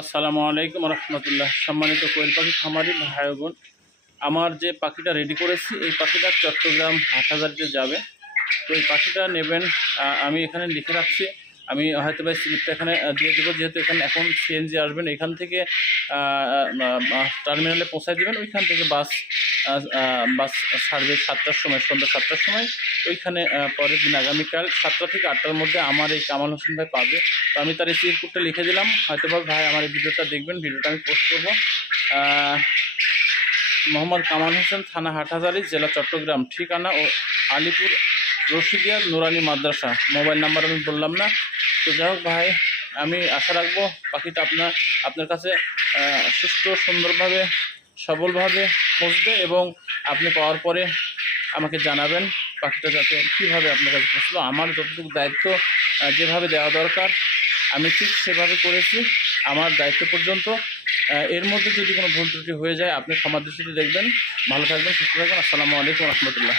আসসালামু আলাইকুম রহমতুল্লাহ। সম্মানিত কোয়েল পাখি খামারি ভাই বোন, আমার যে পাখিটা রেডি করেছি এই পাখিটা চট্টগ্রাম হাটহাজারিতে যাবে। তো এই পাখিটা নেবেন, আমি এখানে লিখে রাখছি। আমি হয়তো বা স্লিপটা এখানে দিয়ে দেবো, যেহেতু এখানে এখন সিএনজি আসবেন, এখান থেকে টার্মিনালে পৌঁছায় দেবেন। ওইখান থেকে বাস বাস ছাড়বে 7টার সময়, সন্ধ্যা 7টার সময়। ওইখানে পরের দিন আগামীকাল 7টা থেকে 8টার মধ্যে আমার এই কামাল হোসেন ভাই পাবে। তো আমি তার এই কোডটা লিখে দিলাম। হয়তো ভাই আমার এই ভিডিওটা দেখবেন, ভিডিওটা আমি পোস্ট করবো। মোহাম্মদ কামাল হোসেন, থানা হাটহাজারী, জেলা চট্টগ্রাম, ঠিকানা ও আলিপুর রশিদিয়া নুরানি মাদ্রাসা। মোবাইল নাম্বার আমি বললাম না। তো যাই হোক ভাই, আমি আশা রাখবো পাখিটা আপনার কাছে সুষ্ঠু, সুন্দরভাবে, সবলভাবে পৌঁছবে এবং আপনি পাওয়ার পরে আমাকে জানাবেন পাখিটা যাতে কীভাবে আপনার কাছে পৌঁছলো। আমার যতটুকু দায়িত্ব যেভাবে দেওয়া দরকার আমি ঠিক সেভাবে করেছি, আমার দায়িত্ব পর্যন্ত। এর মধ্যে যদি কোনো ভুল ত্রুটি হয়ে যায় আপনি ক্ষমার দৃষ্টিতে দেখবেন। ভালো থাকবেন, সুস্থ থাকবেন। আসসালামু আলাইকুম রহমতুল্লাহ।